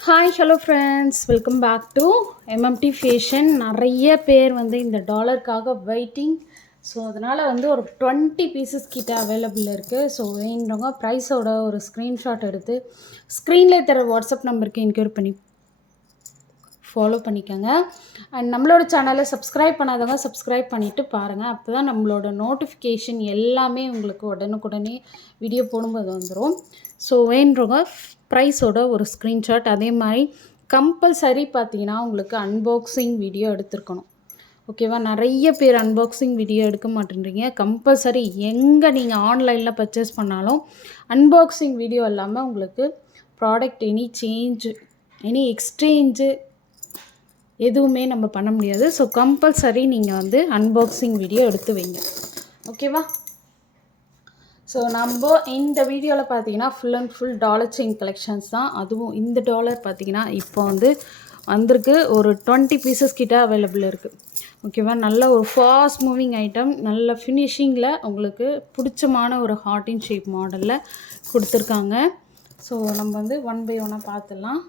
Hi hello friends welcome back to MMD fashion நிறைய பேர் வந்து இந்த டாலருக்காக வெயிட்டிங் ஸோ அதனால் வந்து ஒரு டுவெண்ட்டி பீசஸ் கிட்ட அவைலபிள் இருக்குது ஸோ வேணுறவங்க ப்ரைஸோட ஒரு ஸ்க்ரீன்ஷாட் எடுத்து ஸ்க்ரீனில் தர வாட்ஸ்அப் நம்பருக்கு என்கொயர் பண்ணி ஃபாலோ பண்ணிக்கோங்க. அண்ட் நம்மளோட சேனலை சப்ஸ்கிரைப் பண்ணாதவங்க சப்ஸ்கிரைப் பண்ணிவிட்டு பாருங்கள் அப்போ தான் நம்மளோட நோட்டிஃபிகேஷன் எல்லாமே உங்களுக்கு உடனுக்குடனே வீடியோ போடும்போது வந்துடும் ஸோ வேண்டுறவங்க ப்ரைஸோட ஒரு ஸ்க்ரீன்ஷாட் அதே மாதிரி கம்பல்சரி பார்த்தீங்கன்னா உங்களுக்கு அன்பாக்சிங் வீடியோ எடுத்திருக்கணும். ஓகேவா நிறைய பேர் அன்பாக்சிங் வீடியோ எடுக்க மாட்டேன்றீங்க. கம்பல்சரி எங்கே நீங்கள் ஆன்லைனில் பர்ச்சேஸ் பண்ணாலும் அன்பாக்சிங் வீடியோ இல்லாமல் உங்களுக்கு product any change any exchange எதுவுமே நம்ம பண்ண முடியாது. ஸோ கம்பல்சரி நீங்கள் வந்து அன்பாக்சிங் வீடியோ எடுத்து வைங்க. ஓகேவா ஸோ நம்ம இந்த வீடியோவில் பார்த்தீங்கன்னா full and full dollar chain collections தான். அதுவும் இந்த டாலர் பார்த்தீங்கன்னா இப்போ வந்து வந்திருக்கு. ஒரு டுவெண்ட்டி பீசஸ் கிட்ட அவைலபிள் இருக்குது ஓகேவா நல்ல ஒரு ஃபாஸ்ட் மூவிங் ஐட்டம் நல்ல ஃபினிஷிங்கில் உங்களுக்கு பிடிச்சமான ஒரு ஹார்ட் இன் ஷேப் மாடலில் கொடுத்துருக்காங்க. ஸோ நம்ம வந்து ஒன் பை ஒன்னாக பார்த்துடலாம்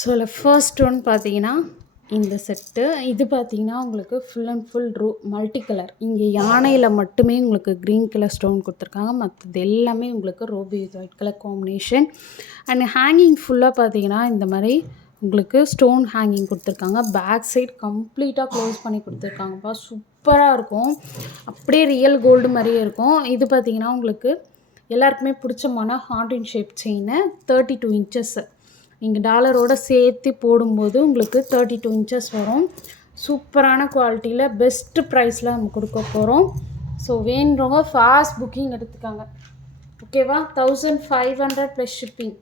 ஸோ அதில் ஃபர்ஸ்ட் ஒன் பார்த்தீங்கன்னா இந்த செட்டு இது பார்த்தீங்கன்னா உங்களுக்கு ஃபுல் அண்ட் ஃபுல் ரூ மல்டி கலர் இங்கே யானையில் மட்டுமே உங்களுக்கு க்ரீன் கலர் ஸ்டோன் கொடுத்துருக்காங்க. மற்றது எல்லாமே உங்களுக்கு ruby white colour combination and hanging ஃபுல்லாக பார்த்தீங்கன்னா இந்த மாதிரி உங்களுக்கு ஸ்டோன் ஹேங்கிங் கொடுத்துருக்காங்க. பேக் சைடு கம்ப்ளீட்டாக க்ளோஸ் பண்ணி கொடுத்துருக்காங்கப்பா. சூப்பராக இருக்கும். அப்படியே ரியல் கோல்டு மாதிரியே இருக்கும். இது பார்த்தீங்கன்னா உங்களுக்கு எல்லாருக்குமே பிடிச்சமான ஹார்ட் இன் ஷேப் செயின்னு தேர்ட்டி டூ இன்ச்சஸ்ஸு நீங்கள் டாலரோட சேர்த்து போடும்போது உங்களுக்கு தேர்ட்டி டூ இன்ச்சஸ் வரும். சூப்பரான குவாலிட்டியில் பெஸ்ட்டு ப்ரைஸில் நம்ம கொடுக்க போகிறோம் ஸோ வேணுறவங்க ஃபாஸ்ட் புக்கிங் எடுத்துக்காங்க. ஓகேவா thousand five hundred plus shipping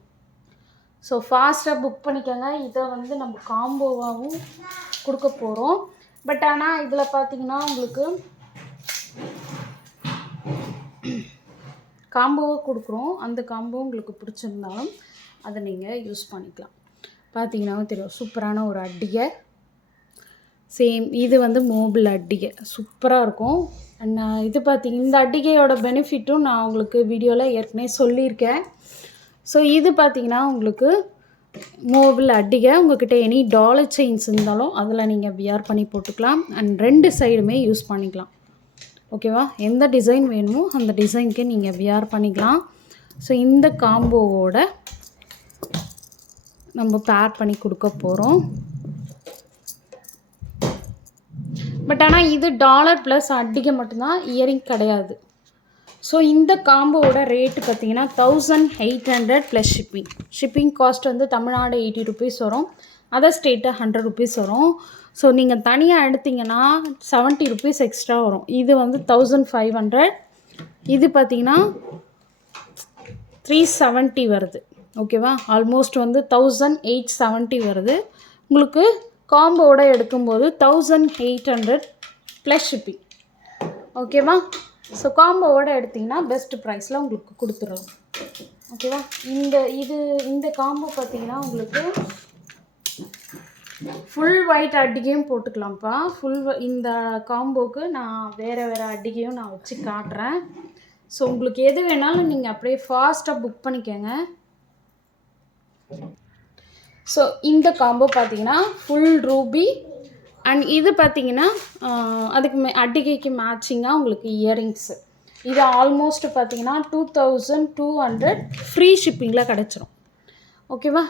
so ஃபாஸ்ட்டாக புக் பண்ணிக்கோங்க. இதை வந்து நம்ம காம்போவாகவும் கொடுக்க போகிறோம் பட் ஆனால் இதில் பார்த்தீங்கன்னா உங்களுக்கு காம்போவாக கொடுக்குறோம். அந்த காம்போ உங்களுக்கு பிடிச்சிருந்தாலும் அதை நீங்கள் யூஸ் பண்ணிக்கலாம். பார்த்தீங்கன்னா தெரியும் சூப்பரான ஒரு அட்டிகை சேம் இது வந்து மோபிள் அட்டிகை சூப்பராக இருக்கும். அண்ட் நான் இது பார்த்தீங்க இந்த அட்டிகையோட பெனிஃபிட்டும் நான் உங்களுக்கு வீடியோவில் ஏற்கனவே சொல்லியிருக்கேன். ஸோ இது பார்த்தீங்கன்னா உங்களுக்கு மோபிள் அட்டிகை உங்கள்கிட்ட எனி டாலர் செயின்ஸ் இருந்தாலும் அதில் நீங்கள் வியர் பண்ணி போட்டுக்கலாம். அண்ட் ரெண்டு சைடுமே யூஸ் பண்ணிக்கலாம். ஓகேவா எந்த டிசைன் வேணுமோ அந்த டிசைனுக்கு நீங்கள் வியர் பண்ணிக்கலாம். ஸோ இந்த காம்போவோட நம்ம பேர் பண்ணி கொடுக்க போகிறோம் பட் ஆனால் இது டாலர் ப்ளஸ் அட்டிகை மட்டும்தான் இயரிங் கிடையாது. ஸோ இந்த காம்போவோட ரேட்டு பார்த்தீங்கன்னா thousand eight hundred plus shipping shipping cost வந்து தமிழ்நாடு எயிட்டி ருபீஸ் வரும். அதர் ஸ்டேட்டு ஹண்ட்ரட் ருபீஸ் வரும். ஸோ நீங்கள் தனியாக எடுத்தீங்கன்னா செவன்ட்டி ருபீஸ் எக்ஸ்ட்ரா வரும். இது வந்து தௌசண்ட் ஃபைவ் ஹண்ட்ரட் இது பார்த்தீங்கன்னா த்ரீ செவன்ட்டி வருது. ஓகேவா? ஆல்மோஸ்ட் வந்து தௌசண்ட் எயிட் செவன்ட்டி வருது. உங்களுக்கு காம்போவோட எடுக்கும்போது thousand eight hundred plus shipping ஓகேவா? ஸோ காம்போவோட எடுத்திங்கன்னா பெஸ்ட் ப்ரைஸில் உங்களுக்கு கொடுத்துருவோம் ஓகேவா? இந்த இது இந்த காம்போ பார்த்தீங்கன்னா உங்களுக்கு ஃபுல் ஒயிட் அட்டிகையும் போட்டுக்கலாம்ப்பா. ஃபுல் இந்த காம்போக்கு நான் வேறு வேறு அட்டிகையும் நான் வச்சு காட்டுறேன். ஸோ உங்களுக்கு எது வேணாலும் நீங்கள் அப்படியே ஃபாஸ்ட்டாக புக் பண்ணிக்கோங்க. ஸோ இந்த காம்போ பார்த்தீங்கன்னா ஃபுல் ரூபி அண்ட் இது பார்த்தீங்கன்னா அதுக்கு மே அட்டிகைக்கு மேட்சிங்காக உங்களுக்கு இயரிங்ஸு இது ஆல்மோஸ்ட் பார்த்தீங்கன்னா two thousand two hundred free ஷிப்பிங்கில் கிடச்சிரும். ஓகேவா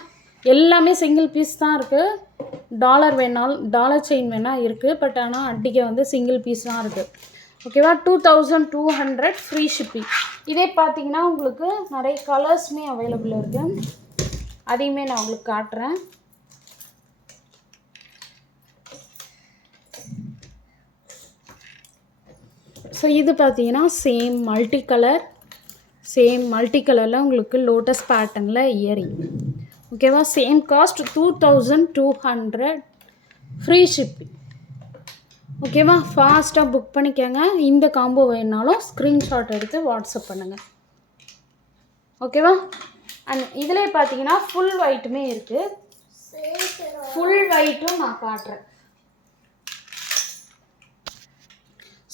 எல்லாமே சிங்கிள் பீஸ் தான் இருக்குது டாலர் வேணாலும் டாலர் செயின் வேணால் இருக்குது பட் ஆனால் அட்டிகை வந்து சிங்கிள் பீஸ் தான் இருக்குது ஓகேவா two thousand two hundred free shipping இதே பார்த்தீங்கன்னா உங்களுக்கு நிறைய கலர்ஸுமே அவைலபிள் இருக்குது அதையுமே நான் உங்களுக்கு காட்டுறேன். ஸோ இது பார்த்தீங்கன்னா same multi colour same multi கலரில் உங்களுக்கு லோட்டஸ் பேட்டர்னில் இயரிங் ஓகேவா same cost two thousand two hundred free shipping ஓகேவா ஃபாஸ்ட்டாக புக் பண்ணிக்கோங்க. இந்த காம்போ வேணுனாலும் ஸ்க்ரீன்ஷாட் எடுத்து வாட்ஸ்அப் பண்ணுங்கள் ஓகேவா அண்ட் இதிலே பார்த்தீங்கன்னா ஃபுல் ஒயிட்டுமே இருக்குது ஃபுல் ஒயிட்டும் நான் காட்டுறேன்.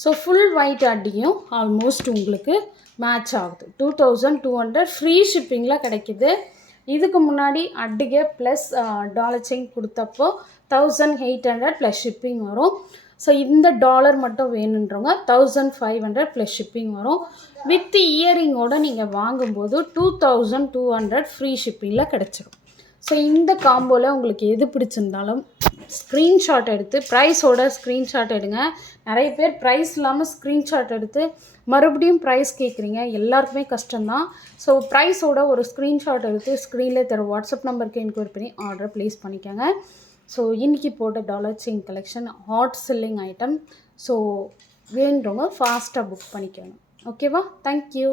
ஸோ ஃபுல் ஒயிட் அடியும் ஆல்மோஸ்ட் உங்களுக்கு மேட்ச் ஆகுது. Two thousand two hundred free ஷிப்பிங்கில் கிடைக்குது. இதுக்கு முன்னாடி அட்டிகை plus dollar chain கொடுத்தப்போ thousand eight hundred plus shipping வரும். ஸோ இந்த டாலர் மட்டும் வேணுன்றவங்க thousand five hundred plus shipping வரும். வித் இயரிங்கோடு நீங்கள் வாங்கும்போது two thousand two hundred free ஷிப்பிங்கில் கிடச்சிரும். ஸோ இந்த காம்போவில் உங்களுக்கு எது பிடிச்சிருந்தாலும் ஸ்க்ரீன்ஷாட் எடுத்து ப்ரைஸோட ஸ்க்ரீன்ஷாட் எடுங்க. நிறைய பேர் ப்ரைஸ் இல்லாமல் ஸ்க்ரீன்ஷாட் எடுத்து மறுபடியும் ப்ரைஸ் கேட்குறீங்க எல்லாருக்குமே கஷ்டம்தான். ஸோ ப்ரைஸோட ஒரு ஸ்க்ரீன்ஷாட் எடுத்து ஸ்க்ரீனில் தர வாட்ஸ்அப் நம்பருக்கு என்கொயரி பண்ணி ஆர்டர் ப்ளேஸ் பண்ணிக்கோங்க. ஸோ இன்றைக்கி போட்ட dollar chain collection hot selling item so வேண்டுறவங்க ஃபாஸ்ட்டாக புக் பண்ணிக்கணும் ஓகேவா தேங்க்யூ